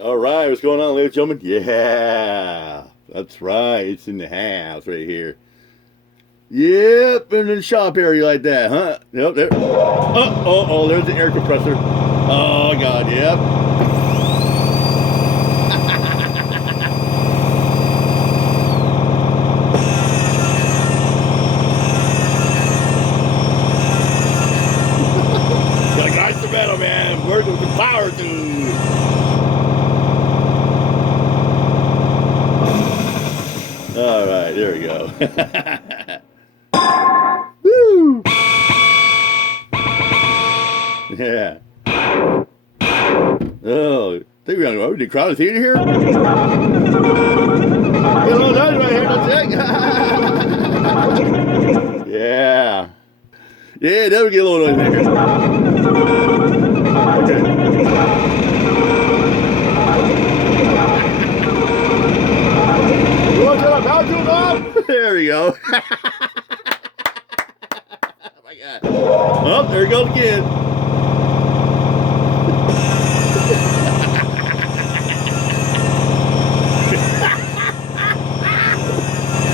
All right, what's going on, ladies and gentlemen? Yeah, that's right. It's in the house right here. Yep, in the shop area like that, huh? Yep, there. Oh, there's the air compressor. Oh, God, yep. Gotta grind the metal, man. Work with the power, dude. All right, there we go. Woo! Yeah. Oh, I think we're gonna go. Did crowd theater here? Get a little noise right here, don't you? Yeah. Yeah, never get a little noise right here. Okay. You want to turn my power tools off? There we go. Oh my God. Oh, there it goes again.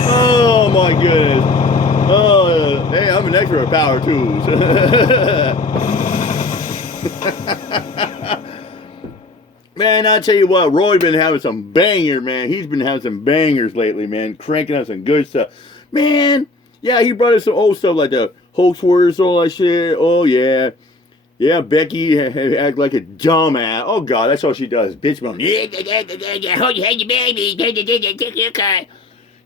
Oh my goodness. Oh, hey, I'm an expert at power tools. Man, I tell you what, Roy been having some bangers, man. He's been having some bangers lately, man. Cranking out some good stuff. Man, yeah, he brought us some old stuff like the Hulk Warriors, all that shit. Oh, yeah. Yeah, Becky act like a dumbass. Oh, God, that's all she does. Bitch mom. Hold your baby.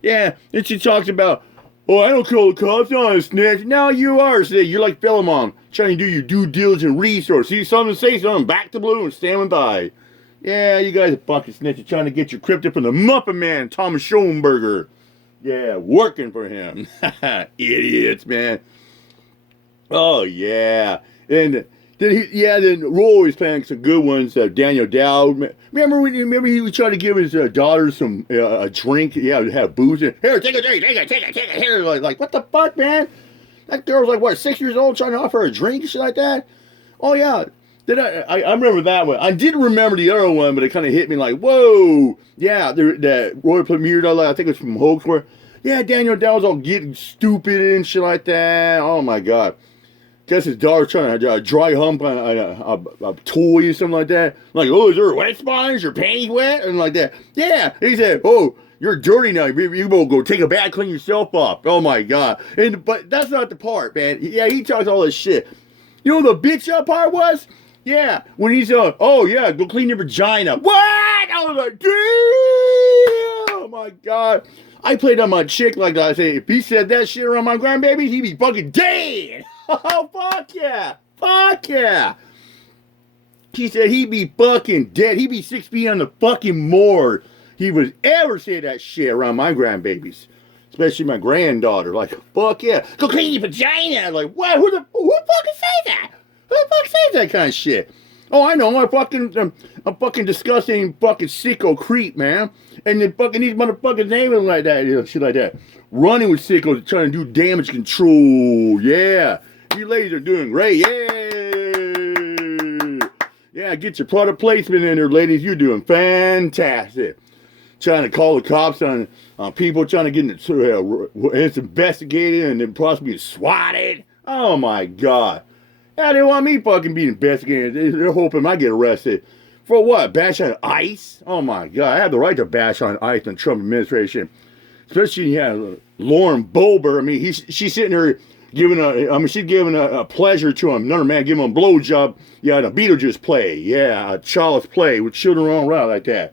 Yeah, and she talks about, oh, I don't call the cops, I'm not a snitch. No, you are a snitch. You're like Philemon, trying to do your due diligence resource. See something, say something, back to blue and standing by. Yeah, you guys are fucking snitches trying to get your cryptid from the Muppet Man, Thomas Schoenberger. Yeah, working for him. Idiots, man. Oh, yeah. And then Roy was playing some good ones. Daniel Dowd. Remember he was trying to give his daughter some a drink? Yeah, have booze in. Here, take a drink, take it. Here, like what the fuck, man? That girl's like what, 6 years old, trying to offer her a drink and shit like that. Oh yeah. I remember that one. I didn't remember the other one, but it kind of hit me like, whoa. Yeah, that Roy premiered, I think it was from Hoaxworth. Yeah, Daniel Dowd's all getting stupid and shit like that. Oh my God. Guess his daughter's trying to dry hump on a toy or something like that. Like, oh, is there a wet spot? Is your panties wet? And like that. Yeah. He said, oh, you're dirty now. You will go take a bath, clean yourself up. Oh my God. But that's not the part, man. Yeah, he talks all this shit. You know what the bitch up part was? Yeah, when he's oh yeah, go clean your vagina. What? I was like, damn! Oh my God. I played on my chick like that. I say, if he said that shit around my grandbaby, he'd be fucking dead. Oh, fuck yeah. Fuck yeah. He said he'd be fucking dead. He'd be 6 feet on the fucking morgue. He would ever say that shit around my grandbabies. Especially my granddaughter. Like, fuck yeah. Go clean your vagina. Like, what? Who fucking says that? Who the fuck says that kind of shit? Oh, I know. I'm fucking disgusting fucking sicko creep, man. And then fucking these motherfuckers naming like that, shit like that. Running with sickos, trying to do damage control. Yeah. You ladies are doing great. Yay! Yeah, get your product placement in there, ladies. You're doing fantastic. Trying to call the cops on people trying to get it's investigated and then possibly swatted. Oh my God. Yeah, they want me fucking being investigated. They're hoping I get arrested. For what? Bash on ICE? Oh my God. I have the right to bash on ICE in the Trump administration. Especially, yeah, Lauren Boebert. I mean, she's sitting there she's giving a pleasure to him. Another man giving him a blowjob. Yeah, the Beetlejuice play. Yeah, a child's play with children all around like that.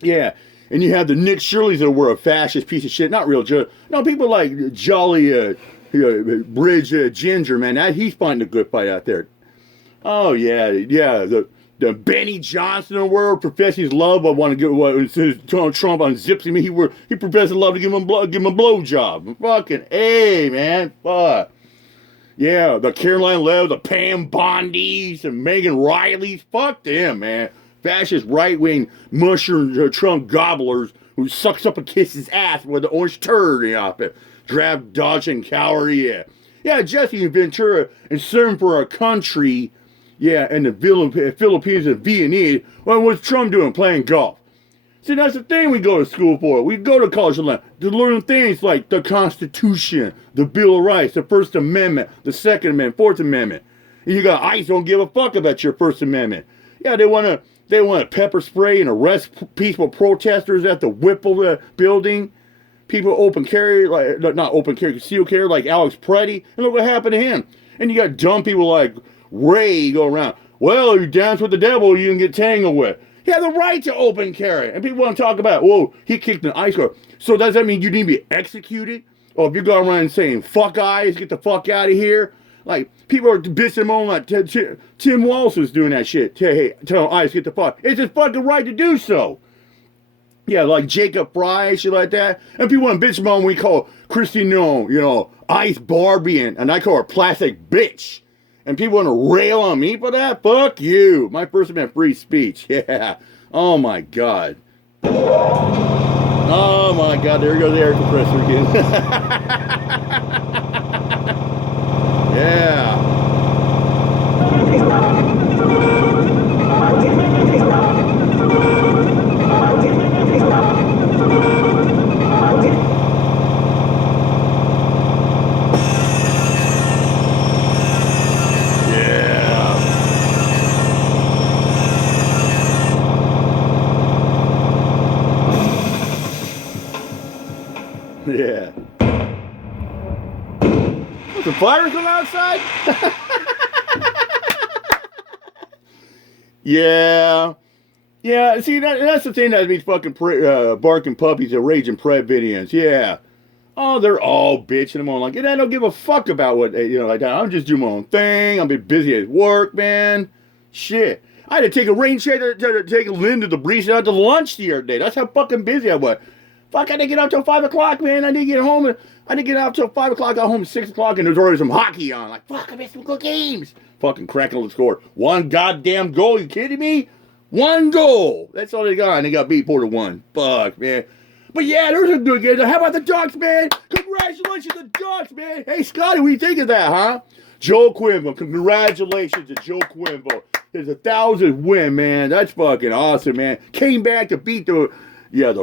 Yeah. And you have the Nick Shirleys that were a fascist piece of shit. Not real. No, people like Jolly Bridge Ginger, man. He's finding a good fight out there. Oh, yeah. The Benny Johnson of the world professing his love. I want to get Donald Trump unzips him. He professes love to give him a blowjob. Fucking A, man. Fuck. Yeah, the Caroline Lev, the Pam Bondys, and Megan Riley's. Fuck them, man. Fascist right-wing mushroom Trump gobblers who sucks up and kisses ass with the orange turd in the outfit. Drab, dodging, coward, yeah. Yeah, Jesse Ventura and serving for our country. Yeah, and the Philippines and Vietnamese. Well, what's Trump doing? Playing golf. See, that's the thing we go to school for. We go to college to learn things like the Constitution, the Bill of Rights, the First Amendment, the Second Amendment, Fourth Amendment. And you got ICE don't give a fuck about your First Amendment. Yeah, they want to pepper spray and arrest peaceful protesters at the Whipple building. People open carry, like not open carry, concealed carry, like Alex Preddy. And look what happened to him. And you got dumb people like Ray go around. Well, you dance with the devil, you can get tangled with. He had the right to open carry. And people want to talk about, whoa, he kicked an ICE car. So does that mean you need to be executed? Or if you go around saying, fuck ICE, get the fuck out of here? Like, people are bitching on like Tim Walsh was doing that shit. Tell ICE, get the fuck. It's his fucking right to do so. Yeah, like Jacob Fry, shit like that. And people want to bitch on we call Christy No, ICE Barbie, and I call her plastic bitch. And people want to rail on me for that? Fuck you. My First Amendment free speech. Yeah. Oh my God. Oh my God. There goes the air compressor again. Yeah. Yeah. Was the fire come outside? Yeah. Yeah, see, that's the thing that these fucking barking puppies and raging Previdians. Yeah. Oh, they're all bitching them on like, and I don't give a fuck about what, like that. I'm just doing my own thing. I'm been busy at work, man. Shit. I had to take a rain check to take Linda the breeze out to lunch the other day. That's how fucking busy I was. Fuck, I didn't get out till 5 o'clock, man. I didn't get home. I didn't get out till 5 o'clock. I got home at 6 o'clock, and there's already some hockey on. Like, fuck, I missed some good games. Fucking cracking the score. One goddamn goal. You kidding me? One goal. That's all they got, and they got beat 4-1. Fuck, man. But yeah, there's some good games. How about the Ducks, man? Congratulations to the Ducks, man. Hey, Scotty, what do you think of that, huh? Joe Quenneville. Congratulations to Joe Quenneville. There's 1,000th win, man. That's fucking awesome, man. Came back to beat the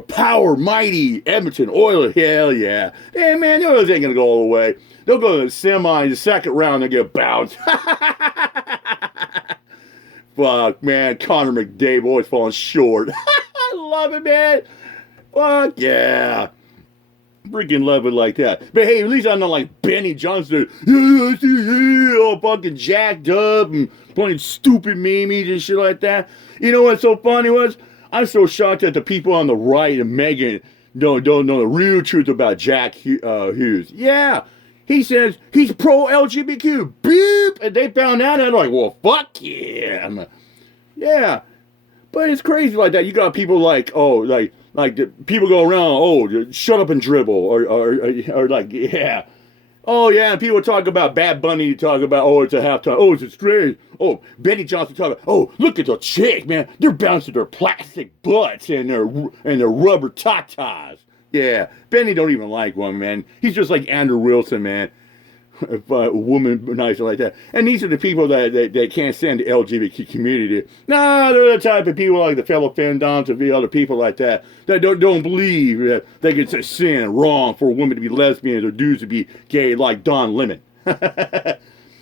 power mighty Edmonton Oilers. Hell yeah. Hey, man, those ain't going to go all the way. They'll go to the semi, the second round, and get bounced. Fuck, man. Connor McDavid always falling short. I love it, man. Fuck yeah. Freaking love it like that. But hey, at least I'm not like Benny Johnson. All fucking jacked up and playing stupid memes and shit like that. You know what's so funny was? I'm so shocked that the people on the right and Megan don't know the real truth about Jack Hughes. Yeah, he says he's pro-LGBTQ. Beep! And they found out, and I'm like, well, fuck him. Yeah, but it's crazy like that. You got people like, like the people go around, shut up and dribble, or like, yeah. Oh, yeah, and people talk about Bad Bunny, talk about, it's a halftime. Oh, it's a strange. Oh, Benny Johnson talk about, look at the chick, man. They're bouncing their plastic butts and their rubber tatas. Yeah, Benny don't even like women, man. He's just like Andrew Wilson, man. A woman nice like that. And these are the people that can't stand the LGBT community. No, they're the type of people like the fellow femdoms and the other people like that don't believe that they can say sin wrong for women to be lesbians or dudes to be gay like Don Lemon.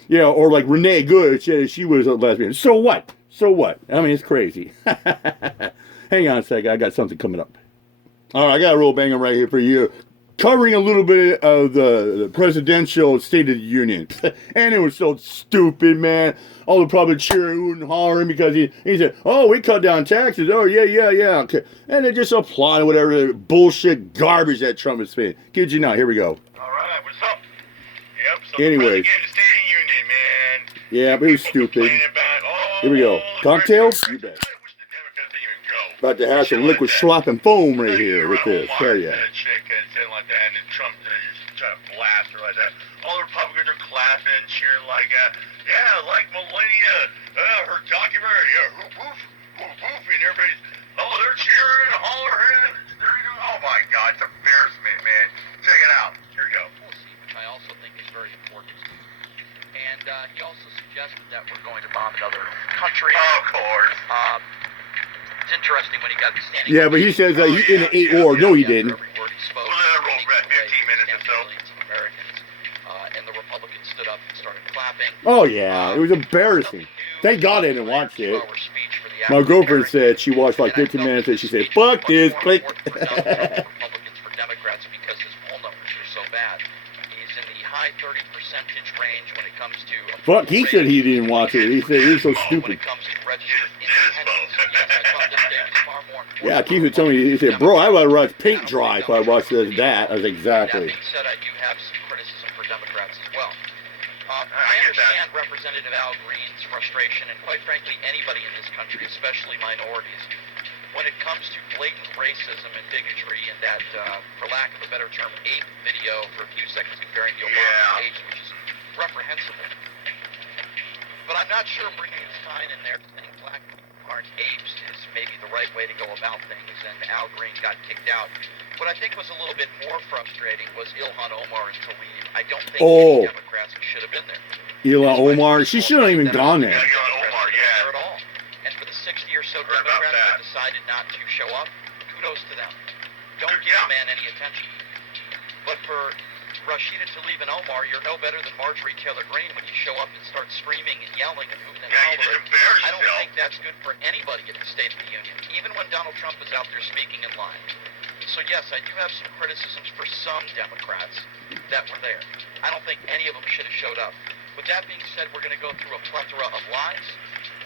Yeah, or like Renee Good, she was a lesbian. So what? I mean, it's crazy. Hang on a second, I got something coming up. All right, I got a real banger right here for you. Covering a little bit of the presidential State of the Union. And it was so stupid, man. All the probably cheering and hollering because he said, we cut down taxes. Oh, yeah. Okay. And they just applaud whatever bullshit garbage that Trump is spending. Kid you not, here we go. All right, what's up? Yep, so anyways. the State of the Union, man. Yeah, but it was stupid. Here we go. Cocktails? You bet. About to have some liquid slop and foam right here with this. Hell yeah. Chick and saying like that, and then Trump just trying to blast her like that. All the Republicans are clapping, cheering like, like Melania, her documentary, woof, woof, woof, woof, and everybody's, they're cheering and hollering. Oh my God, it's embarrassment, man. Check it out. Here we go. Which I also think is very important. And he also suggested that we're going to bomb another It's interesting when he got standing. Yeah, but he says that he in the 8 war. No, he didn't. Every word he spoke. Well, that rolled for about 15 minutes or so. Millions of Americans, and the Republicans stood up and started clapping. Oh yeah, it was embarrassing. Thank God I didn't watch it. My girlfriend said she watched like 15 minutes and she said, "Fuck this!" Click. Republicans for Democrats because his poll numbers are so bad. He's in the high 30% range when it comes to. Fuck, he said he didn't watch it. He said he's so stupid. When it comes to registered independents, yes, I thought this day was far more important. Yeah, Keith would tell me. He said, "Bro, I would watch paint dry if I watched that." I was That exactly. being said, I do have some criticism for Democrats as well. I understand Representative Al Green's frustration, and quite frankly, anybody in this country, especially minorities, when it comes to blatant racism and bigotry, and that, for lack of a better term, ape video for a few seconds comparing the Obama apes, which is reprehensible. But I'm not sure bringing a sign in there saying black people aren't apes is maybe the right way to go about things, and Al Green got kicked out. What I think was a little bit more frustrating was Ilhan Omar and Tlaib. I don't think any Democrats should have been there. Ilhan Omar, she shouldn't have even gone there. Yeah, Ilhan Omar, yeah. At all. And for the 60 or so Democrats that decided not to show up, kudos to them. Don't give the man any attention. But for Rashida Tlaib and Omar, you're no better than Marjorie Taylor Greene when you show up and start screaming and yelling and hooting and hollering. I don't think that's good for anybody in the State of the Union, even when Donald Trump is out there speaking in line. So yes, I do have some criticisms for some Democrats that were there. I don't think any of them should have showed up. With that being said, we're going to go through a plethora of lies,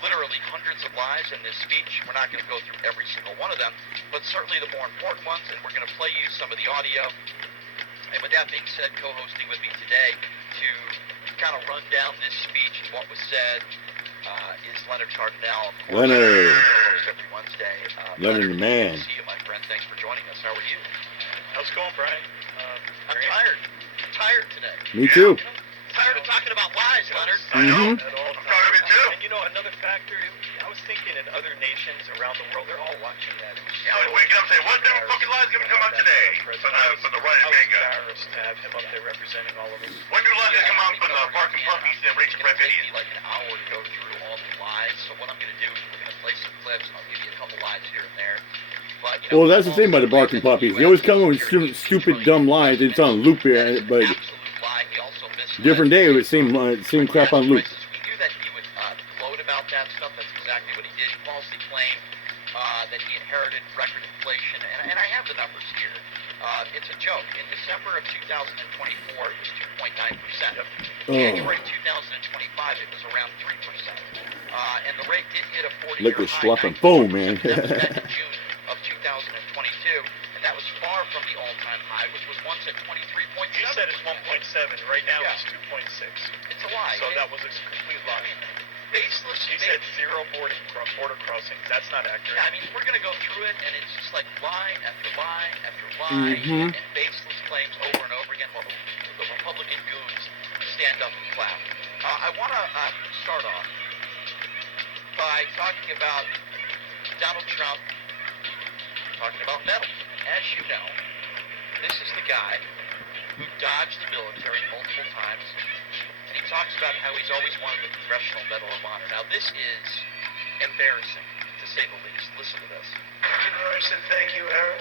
literally hundreds of lies in this speech. We're not going to go through every single one of them, but certainly the more important ones, and we're going to play you some of the audio. And with that being said, co-hosting with me today to kind of run down this speech and what was said is Leonard Cardinal. Leonard. Every Wednesday. Leonard the man. Good to see you, my friend. Thanks for joining us. How are you? How's it going, Brian? I'm tired. I'm tired today. Me too. Tired of talking about lies, Leonard. I know. At all. I'm proud of it too. And you know, another factor, I was thinking in other nations around the world, they're all watching that. Yeah, I was waking up saying, what different fucking lies gonna come out today? From the right I and was MAGA. embarrassed to have him up there representing all of us. When do lies come out from the barking puppies and Rachel Red It's Idiot? like an hour to go through all the lies. So what I'm going to do is we're going to play some clips, and I'll give you a couple lies here and there. But, you know, Well, that's the thing about the barking puppies. They always come with stupid, dumb lies. It's on loop here, but different day it was same crap on loop. We knew that he would gloat about that stuff. That's exactly what he did. He falsely claimed that he inherited record inflation, and I have the numbers here. It's a joke. In December of 2024, it was 2.9%. January 2025, it was around 3%. And the rate did hit a 40-year Liquor high. sluffing. Boom, man. That was back in June of 2022, and that was far from the all-time high, which was once at 23.7. You said it's 1.7. Right now Yeah. it's 2.6. It's a lie. So that was a complete lie. Baseless. He said zero border crossings. That's not accurate. Yeah, I mean, we're going to go through it, and it's just like lie after lie after lie, and baseless claims over and over again while the Republican goons stand up and clap. I want to start off by talking about Donald Trump, talking about metal. As you know, this is the guy who dodged the military multiple times, and he talks about how he's always wanted the Congressional Medal of Honor. Now, this is embarrassing, to say the least. Listen to this. Morrison, thank you, Aaron.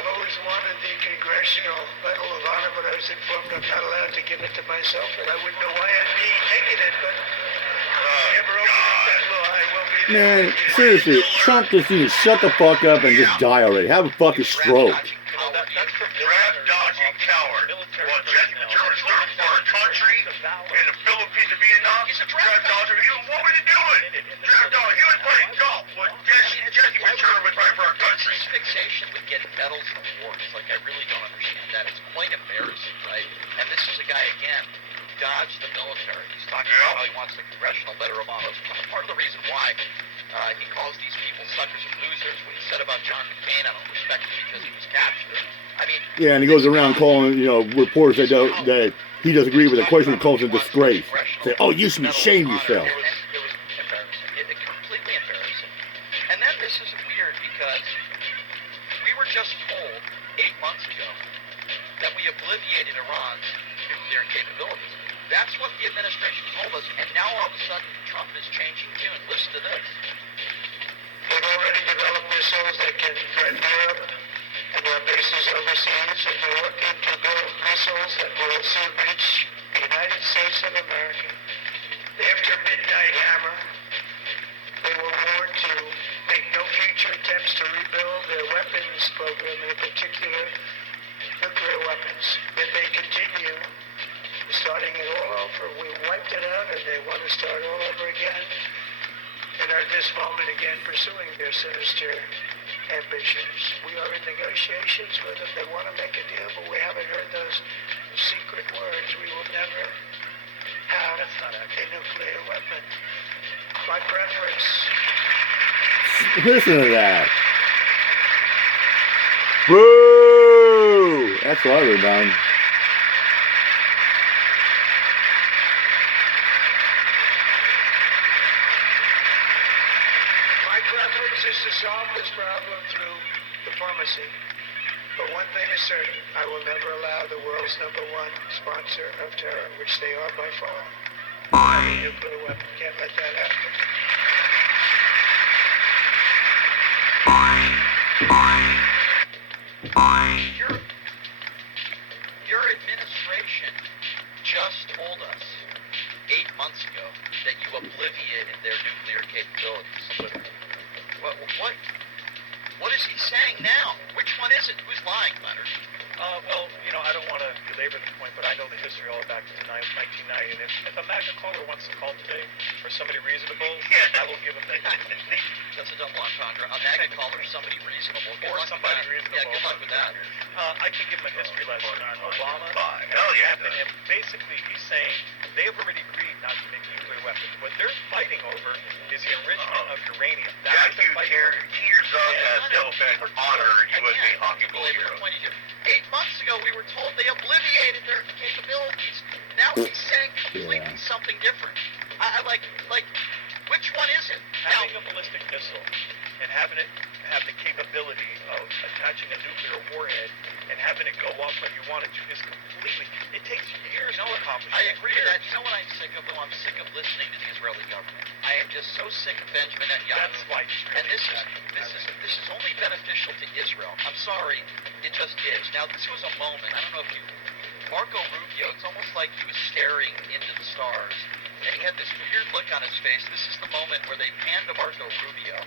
I've always wanted the Congressional Medal of Honor, but I was informed I'm not allowed to give it to myself, and I wouldn't know why I'd be taking it, but if I ever open up that law, I will be there. Man, seriously, Trump just needs to shut the fuck up and just die already. Have a fucking stroke. That's from Draft dodging coward. Well, Jesse Ventura served for our country in the Philippines and Vietnam. Draft dodger. What was he doing? Draft dodger. He was playing golf. Well, Jesse Ventura was right for our country. This fixation with getting medals and awards, like, I really don't understand that. It's quite embarrassing, right? And this is a guy, again, who dodged the military. He's talking about how he wants the Congressional Medal of Honor. Part of the reason why he calls these people suckers and losers. What he said about John McCain, I don't respect him because he was captured. I mean, Yeah, and he goes around calling, reporters that he doesn't agree with the question. He calls it a disgrace. Say, oh, you should be ashamed of yourself. It was embarrassing. It completely embarrassing. And then this is weird because we were just told 8 months ago that we obliviated Iran's nuclear capabilities. That's what the administration told us, and now all of a sudden Trump is changing tune. Listen to this. For all missiles that can threaten Europe and their bases overseas, and they're working to build missiles that will soon reach the United States of America. After Midnight Hammer, they were warned to make no future attempts to rebuild their weapons program, in particular nuclear weapons. Yet they continue, starting it all over. We wiped it out and they want to start all over again, and are at this moment again pursuing their sinister ambitions. We are in negotiations with them. They want to make a deal, but we haven't heard those secret words. We will never have a nuclear weapon. My preference. Listen to that. Boo! That's what I would have done. My preference is to solve this problem through diplomacy. But one thing is certain, I will never allow the world's #1 sponsor of terror, which they are by far, a nuclear weapon. Can't let that happen. Your administration just told us 8 months ago that you obliviated their nuclear capabilities. What is he saying now? Which one is it? Who's lying, Leonard? Well, I don't want to belabor the point, but I know the history all back to 1990. And if a MAGA caller wants to call today, or somebody reasonable, I will give him that. That's a double entendre. A MAGA caller, somebody reasonable. Or somebody reasonable. Yeah, good luck with that. I can give him a history lesson on Obama. Hell yeah. And basically, he's saying they have already agreed not to make nuclear weapons. What they're fighting over is the enrichment of uranium. That's what they're fighting over. Tears up as Delphin honor USA hockey goal hero. 8 months ago, we were told they obliviated their capabilities. Now he's saying completely something different. I like, which one is it? Having a ballistic missile and having it have the capability of attaching a nuclear warhead and having it go off when you want it to is completely, it takes years to accomplish. I agree with that. You know what I'm sick of, though? I'm sick of listening to the Israeli government. I am just so sick of Benjamin Netanyahu. That's why. And this is only beneficial to Israel. I'm sorry, it just is. Now, this was a moment. I don't know if you, Marco Rubio. It's almost like he was staring into the stars, and he had this weird look on his face. This is the moment where they panned to Marco Rubio,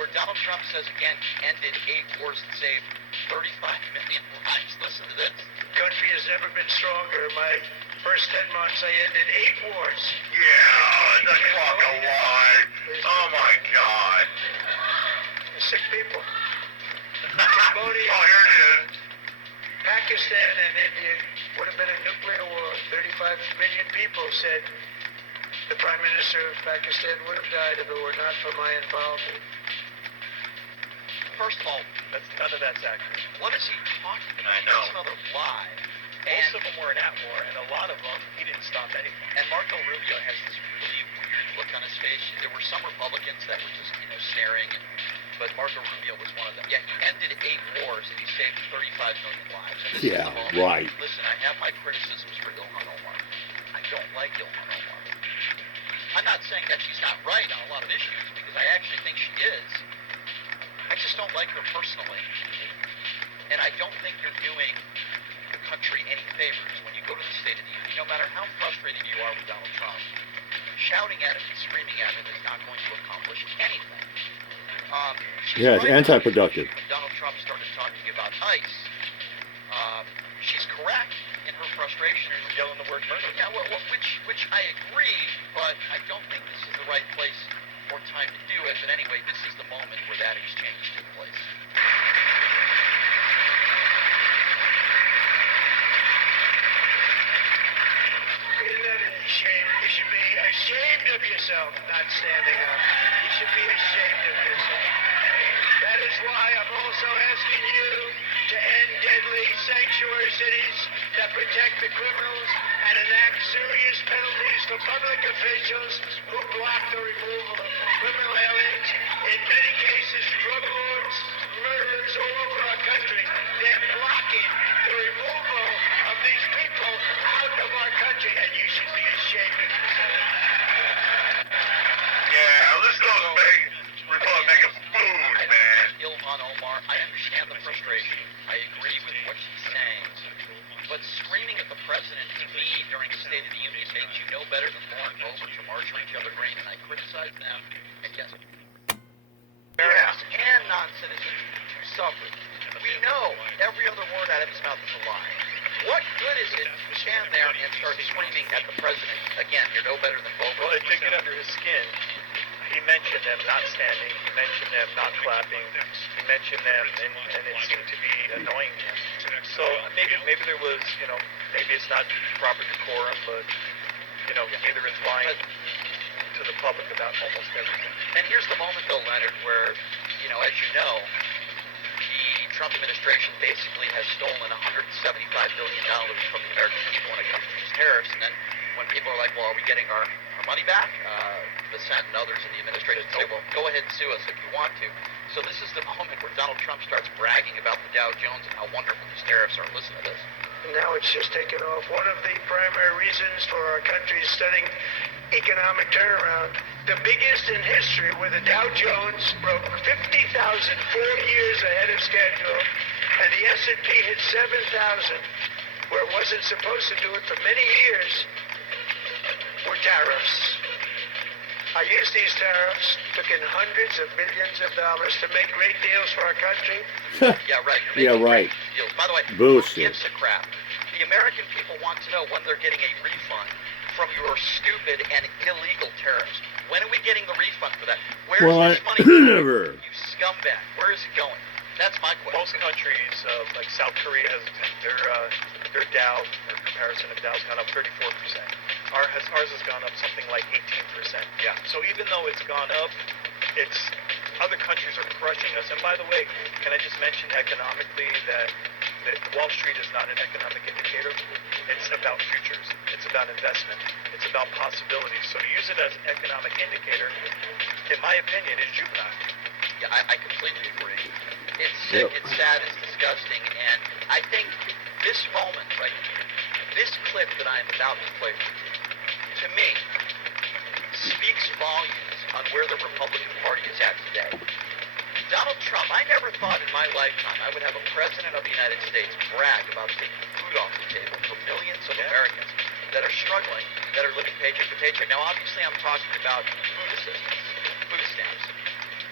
where Donald Trump says again, he ended 8 wars and saved 35 million lives. Listen to this. Country has never been stronger. My first 10 months, I ended 8 wars. Yeah, that's fucking lie. Oh my God. Sick people. Cambodia. Oh, here it is. Pakistan and India would have been a nuclear war. 35 million people said the Prime Minister of Pakistan would have died if it were not for my involvement. First of all, None of that's accurate. what is he talking about? I know. That's another lie. Most of them were in at war, and a lot of them, he didn't stop anything. And Marco Rubio has this really weird look on his face. There were some Republicans that were just, staring, but Marco Rubio was one of them. Yeah, he ended 8 wars and he saved 35 million lives. And this is the moment. Right. Listen, I have my criticisms for Ilhan Omar. I don't like Ilhan Omar. I'm not saying that she's not right on a lot of issues, because I actually think she is. I just don't like her personally. And I don't think you're doing the country any favors when you go to the State of the Union. No matter how frustrated you are with Donald Trump, shouting at him and screaming at him is not going to accomplish anything. Yeah, it's anti-productive. When Donald Trump started talking about ICE, she's correct in her frustration. Yelling the word murder. Yeah, which I agree, but I don't think this is the right place or time to do it. But anyway, this is the moment where that exchange took place. Isn't that a shame? You should be ashamed of yourself not standing up. You should be ashamed of yourself. That is why I'm also asking you to end deadly sanctuary cities that protect the criminals and enact serious penalties for public officials who block the removal of criminal aliens. In many cases, drug lords, murderers all over our country, they're blocking the removal of these people out of our country, and you should be ashamed of yourself. Yeah, let's go make Republic make a food, man. Ilhan Omar, I understand the frustration. I agree with what she's saying. But screaming at the president to me during the State of the Union makes you no better than Lauren Boebert or Marjorie Taylor Greene, and I criticize them, and yes, Americans and non-citizens who suffer. We know every other word out of his mouth is a lie. What good is it to stand there and start screaming at the president? Again, you're no better than Boebert. Well, it did get under his skin. He mentioned them not standing. He mentioned them not clapping. He mentioned them, and it seemed to be annoying him. So maybe there was, maybe it's not proper decorum, but either it's lying to the public about almost everything. And here's the moment, though, Leonard, where, as you know, the Trump administration basically has stolen $175 billion from the American people when it comes to these tariffs. And then when people are like, well, are we getting our money back? The Senate and others in the administration say, well, go ahead and sue us if you want to. So this is the moment where Donald Trump starts bragging about the Dow Jones and how wonderful these tariffs are. Listen to this. Now it's just taken off. One of the primary reasons for our country studying economic turnaround, the biggest in history, where the Dow Jones broke 50,000 4 years ahead of schedule, and the S&P hit 7,000, where it wasn't supposed to do it for many years, were tariffs. I used these tariffs, took in hundreds of millions of dollars to make great deals for our country. Yeah, right. Yeah, right. Deals. By the way, Bullshit. who gives a crap? The American people want to know when they're getting a refund from your stupid and illegal tariffs. When are we getting the refund for that? Where's this money going? Never. You scumbag. Where is it going? That's my question. Most countries, like South Korea, has their Dow, or comparison of Dow's gone up 34%. Ours has gone up something like 18%. Yeah. So even though it's gone up, it's other countries are crushing us. And by the way, can I just mention economically that Wall Street is not an economic indicator. It's about futures. It's about investment. It's about possibilities. So to use it as an economic indicator, in my opinion, is juvenile. Yeah, I completely agree. It's sick, it's sad, it's disgusting, and I think this moment, right, this clip that I am about to play for you, to me, speaks volumes on where the Republican Party is at today. Donald Trump, I never thought in my lifetime I would have a president of the United States brag about taking food off the table for millions of Americans that are struggling, that are living paycheck to paycheck. Now, obviously, I'm talking about food assistance, food stamps.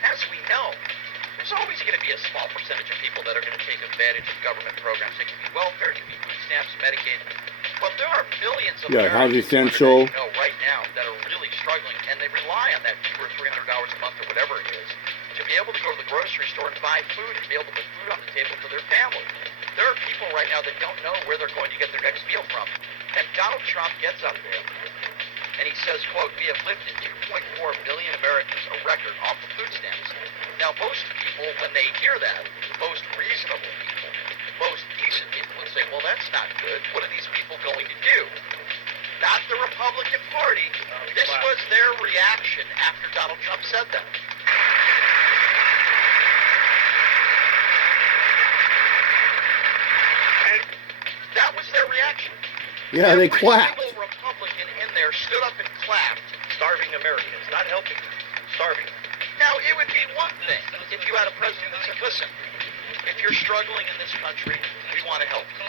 As we know, there's always going to be a small percentage of people that are going to take advantage of government programs. It can be welfare, it can be food stamps, Medicaid. But there are millions of Housing Americans Central. right now that are really struggling, and they rely on that $200 or $300 a month or whatever it is to be able to go to the grocery store and buy food and be able to put food on the table for their family. There are people right now that don't know where they're going to get their next meal from. And Donald Trump gets up there and he says, quote, we have lifted 2.4 million Americans, a record, off the food stamps. Now, most people, when they hear that, most reasonable people, most decent people would say, well, that's not good. What are these people going to do? Not the Republican Party. This was their reaction after Donald Trump said that. And that was their reaction. Yeah, they clapped. Every single Republican in there stood up and clapped. Starving Americans, not helping them, starving. Now, it would be one thing if you had a president that said, listen, if you're struggling in this country, we want to help you.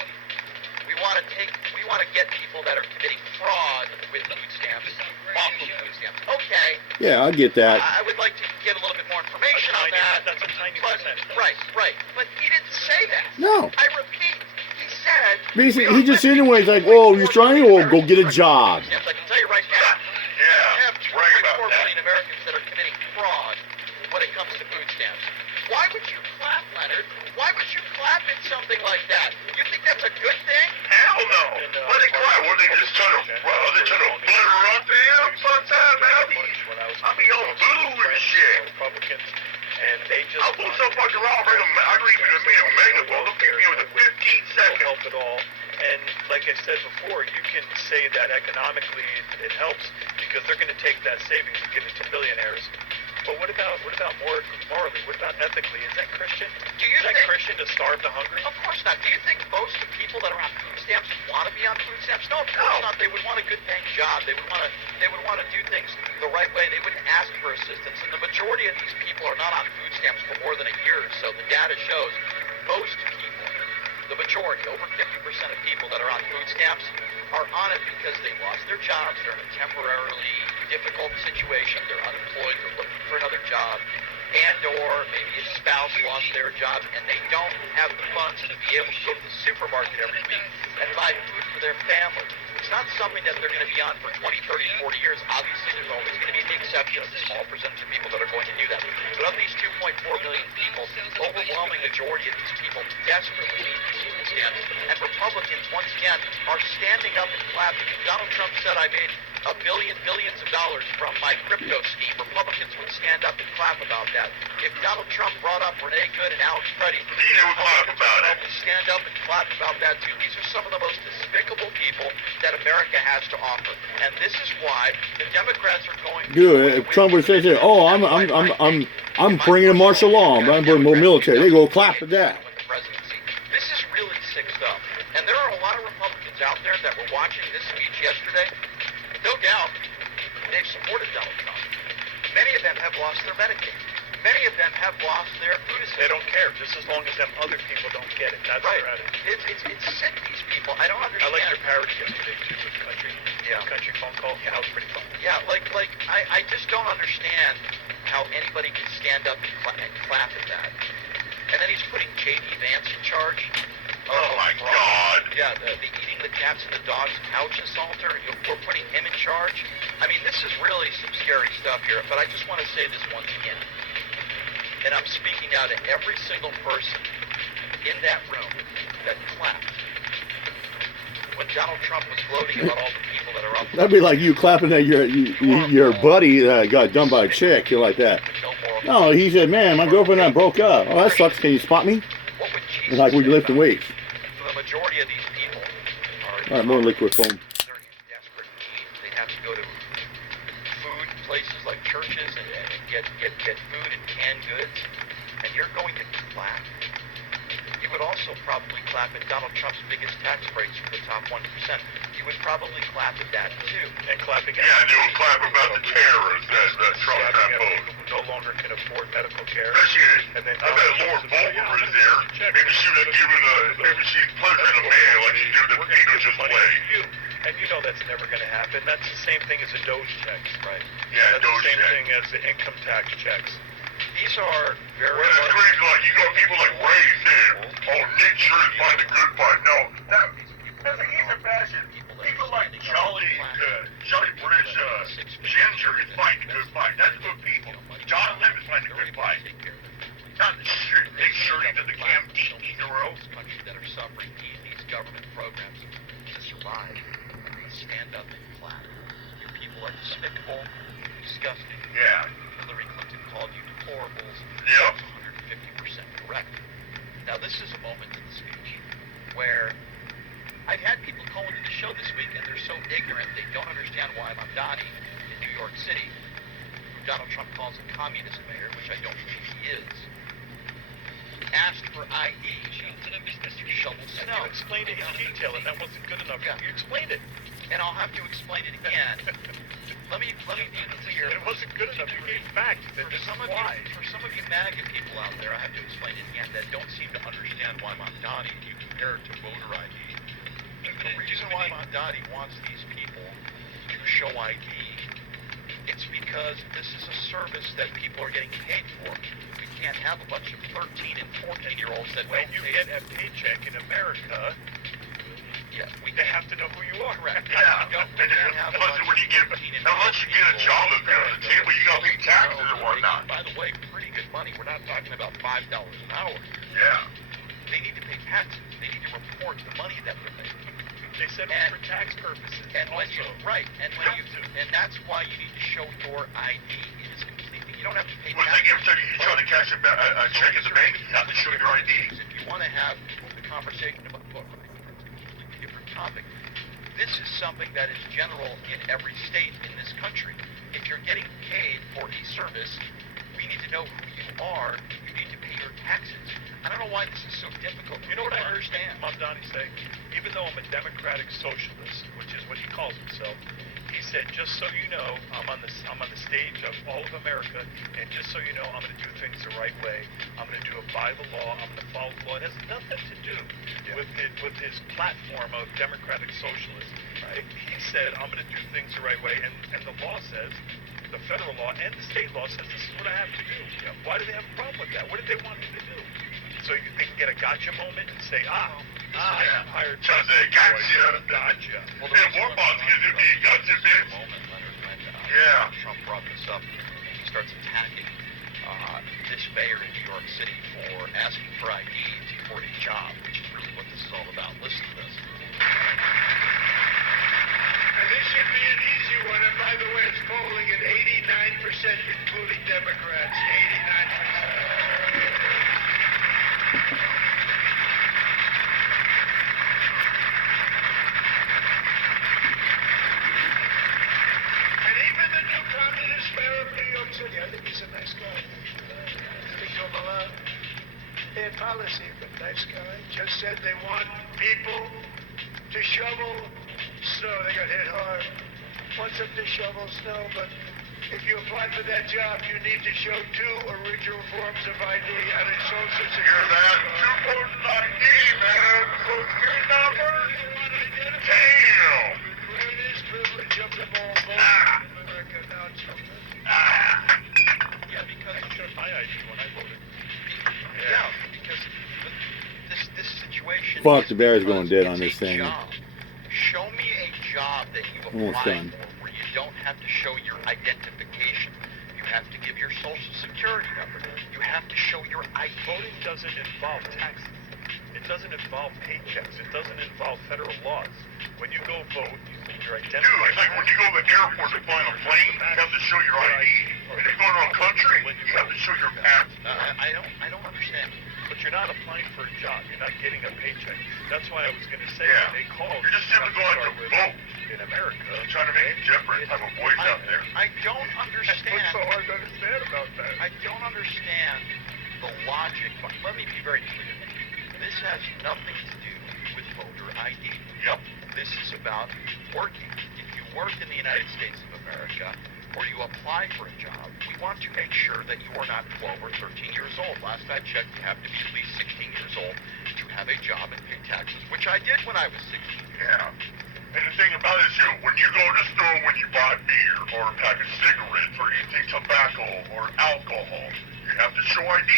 We want to get people that are committing fraud with food stamps off of food stamps. Okay. Yeah, I get that. I would like to get a little bit more information on that. That's a tiny But, percent. right. But he didn't say that. No. I repeat, he said... Basically, he just insinuates like, oh, you're struggling? Well, go get a job. Yes, I can tell you right now. Yeah, We have brag about 2.4 that. million Americans that are committing fraud when it comes to food stamps. Why would you clap, Leonard? Why would you clap at something like that? You think that's a good thing? Hell no. Let it cry. What, they just trying to butter her up there sometime, man? I be on blue and shit. Republicans, and they just I'll move some fucking wrong. I'll even me a megaphone. Look at me with a 15 don't seconds. help at all. And like I said before, you can say that economically it helps because they're going to take that savings and give it to billionaires. But what about morally? What about ethically? Is that Christian? Do you Is that think, Christian to starve the hungry? Of course not. Do you think most of the people that are on food stamps want to be on food stamps? No, of course not. They would want a good paying job. They would want to do things the right way. They wouldn't ask for assistance. And the majority of these people are not on food stamps for more than a year or so. The data shows most people, the majority, over 50% of people that are on food stamps are on it because they lost their jobs. They're in a temporarily difficult situation. They're unemployed. They're looking for another job. And or maybe a spouse lost their job and they don't have the funds to be able to go to the supermarket every week and buy food for their family. It's not something that they're going to be on for 20, 30, 40 years. Obviously, there's always going to be the exception, a small percentage of people that are going to do that. But of these 2.4 million people, overwhelming majority of these people desperately need these food stamps. And Republicans, once again, are standing up and clapping. If Donald Trump said, I made billions of dollars from my crypto scheme, Republicans would stand up and clap about that. If Donald Trump brought up Renee Good and Alex Preddy, clap about it. would stand up and clap about that too. These are some of the most despicable people that America has to offer, and this is why the Democrats are going. Dude, if Trump would say, "Oh, I'm bringing in martial law. I'm bringing more military," they go clap at that. This is really sick stuff, and there are a lot of Republicans out there that were watching this speech yesterday. No doubt, they've supported Donald Trump. Many of them have lost their Medicaid. Many of them have lost their food assistance. They don't care, just as long as them other people don't get it. That's right. their attitude. It's sick, these people. I don't understand. I like your parody yesterday, too, with country phone call. Yeah, that was pretty fun. Yeah, I just don't understand how anybody can stand up and clap at that. And then he's putting J.D. Vance in charge. Oh my God! Yeah, the eating the cats and the dogs couch assaulter. We're putting him in charge. I mean, this is really some scary stuff here. But I just want to say this once again, and I'm speaking out to every single person in that room that clapped when Donald Trump was gloating about all the people that are up. That'd be like you clapping at your buddy that got done by a chick. You're like that. No, he said, "Man, my girlfriend and I broke up. Oh, that sucks. Can you spot me?" It's like we're lifting weights. For the majority of these people are All right, more liquid foam. they're in desperate need. They have to go to food places like churches and get food and canned goods. And you're going to clap. You would also probably clap at Donald Trump's biggest tax breaks for the top 1%. You would probably clap at that too. And clapping Yeah, they would clap about the terrorists that Trump proposed. who no longer can afford medical care. I bet Laura Bolton was there. Maybe she would have given maybe she'd pleasure in a man like she did the potato just way. And you know that's never going to happen. That's the same thing as a Doge check, right? Yeah, that's Doge the same check. thing as the income tax checks. These are very Well, that's crazy. Like, you got people like Ray saying, "Oh, Nick sure is find a good fight." No, that's a he's a fashion. People like Jolly British Ginger is fighting a good fight. That's good people. John Lim is fighting a good fight. Not Nick Shirley to the Cam Nero. countries that are suffering need these government programs to survive. Stand up and clap. Your people are despicable, disgusting. Yeah. Hillary Clinton called you deplorables. Yep. 150% correct. Now this is a moment in the speech where I've had people call into the show this week and they're so ignorant they don't understand why Mamdani in New York City, who Donald Trump calls a communist mayor, which I don't believe he is, asked for ID to shovel snow. You explained it in detail, and that wasn't good enough. Yeah. You explained it. And I'll have to explain it again. Let me be clear. It wasn't good enough. You gave facts. For some of you MAGA people out there, I have to explain it again that don't seem to understand why Mamdani, if you compare it to voter ID, the reason why Mamdani wants these people to show ID, it's because this is a service that people are getting paid for. We can't have a bunch of 13 and 14-year-olds that when don't you pay. get a paycheck in America, Yeah, they have to know who you are. Correct. Yeah. We can't have a Unless bunch when you of get 13 and unless you get a 14-year-olds job up there on the table, you got to pay taxes and whatnot. By the way, pretty good money. We're not talking about $5 an hour. Yeah. They need to pay taxes. They need to report the money that they're making. They said it was for tax purposes. And when you also. right, and when you and that's why you need to show your ID. It is completely. You don't have to pay Well, it's like taxes. every time you try to cash a check at the bank, you have to show your ID. If you want to have the conversation about book, that's a completely different topic. This is something that is general in every state in this country. If you're getting paid for a service, you need to know who you are. You need to pay your taxes. I don't know why this is so difficult. You know what I understand? Mamdani say? Even though I'm a democratic socialist, which is what he calls himself, he said, just so you know, I'm on the stage of all of America, and just so you know, I'm going to do things the right way. I'm going to do it by the law. I'm going to follow the law. It has nothing to do with his platform of democratic socialism. Right? He said, I'm going to do things the right way, and the law says, the federal law and the state law says this is what I have to do. Why do they have a problem with that? What did they want me to do? So they can get a gotcha moment and say, I hired. So they gotcha. Gotcha. Well, Hey, more boss can do me. Gotcha, bitch. Moment, Leonard, when Yeah. Trump brought this up, he starts attacking this mayor in New York City for asking for IDs for a job, which is really what this is all about. Listen to this. And this should be an easy one, and by the way, it's polling at 89%, including Democrats. 89%. And even the new communist mayor of New York City, I think he's a nice guy. Victor Milan. Their policy, but nice guy, just said they want people to shovel snow. They got hit hard. Wants them to shovel snow, but if you apply for that job, you need to show 2 original forms of ID and a social security. Hear that? 2 forms of ID, man. Social security number? Damn. It is privilege of them all voting in America now, children. Yeah, because I showed my ID when I voted. yeah, because this situation. Fuck, is the Bears because going dead on it's this a thing. job. Show me a job that you Almost apply done. for where you don't have to show your identification. You have to give your social security number. You have to show your ID. Voting doesn't involve taxes. It doesn't involve paychecks. It doesn't involve federal laws. When you go vote, your Dude, identity. it's like when you go to the airport to fly on a plane, you have to show your ID. When you go to a country, you have to show your passport. I don't understand. But you're not applying for a job. You're not getting a paycheck. That's why I was going to say Yeah. when they called. You're just simply going to vote. In America. I'm trying to make a difference. Have a voice out there. I don't understand. What's so hard to understand about that? I don't understand the logic. But let me be very clear. This has nothing to do with voter ID. Yep. This is about working. If you work in the United States of America, or you apply for a job, we want to make sure that you are not 12 or 13 years old. Last I checked, you have to be at least 16 years old to have a job and pay taxes, which I did when I was 16. Yeah. And the thing about it is, when you go to the store, when you buy beer or a pack of cigarettes or anything tobacco or alcohol, you have to show ID.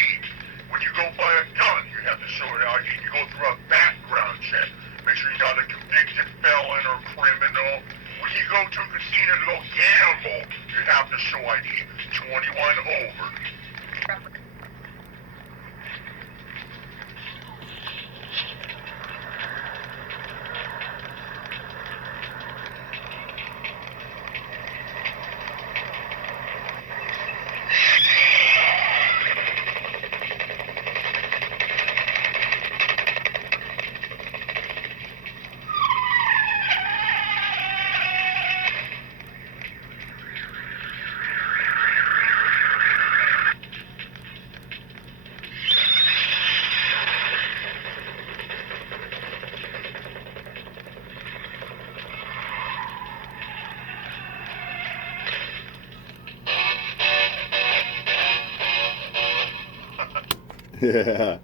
When you go buy a gun, you have to show an ID. You go through a background check. Make sure you're not a convicted felon or criminal. When you go to a casino to go gamble, you have to show ID. 21 over. Yeah.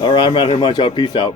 All right, I'm out here much. Peace out.